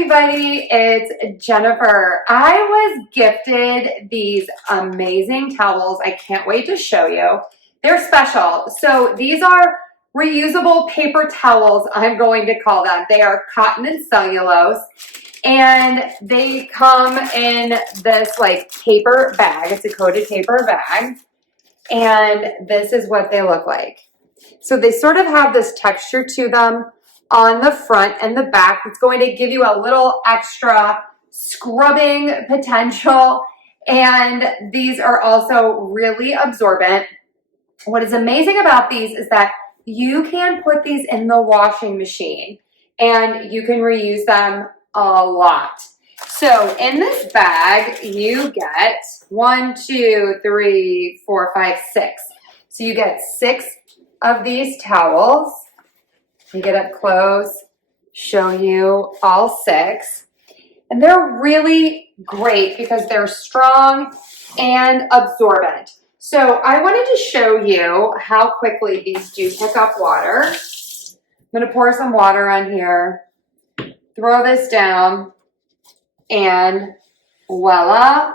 everybody, it's Jennifer. I was gifted these amazing towels. I can't wait to show you. They're special. So these are reusable paper towels, I'm going to call them. They are cotton and cellulose, and they come in this like paper bag. It's a coated paper bag, and this is what they look like. So they sort of have this texture to them on the front and the back. It's going to give you a little extra scrubbing potential, and these are also really absorbent. What is amazing about these is that you can put these in the washing machine and you can reuse them a lot. So in this bag, you get 1, 2, 3, 4, 5, 6. So you get 6 of these towels. You get up close, show you all 6. And they're really great because they're strong and absorbent. So I wanted to show you how quickly these do pick up water. I'm going to pour some water on here, throw this down, and voila.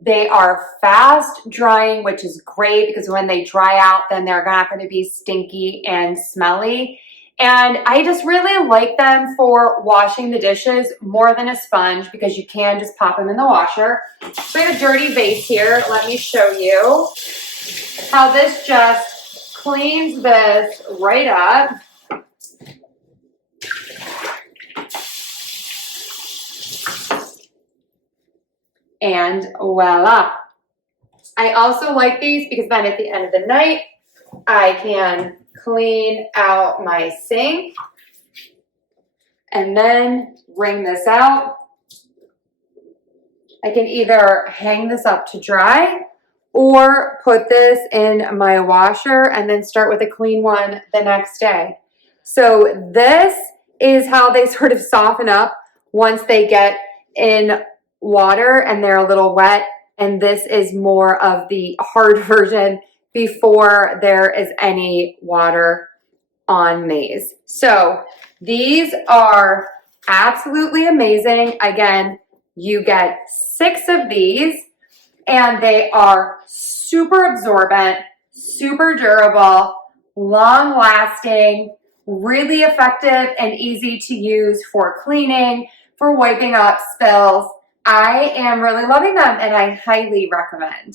They are fast drying, which is great because when they dry out, then they're not going to be stinky and smelly. And I just really like them for washing the dishes more than a sponge because you can just pop them in the washer. So I have a dirty vase here. Let me show you how this just cleans this right up. And voila. I also like these because then at the end of the night, I can clean out my sink and then wring this out. I can either hang this up to dry or put this in my washer and then start with a clean one the next day. So this is how they sort of soften up once they get in water and they're a little wet, and this is more of the hard version before there is any water on these. So these are absolutely amazing. Again, you get 6 of these and they are super absorbent, super durable, long lasting, really effective and easy to use for cleaning, for wiping up spills. I am really loving them and I highly recommend.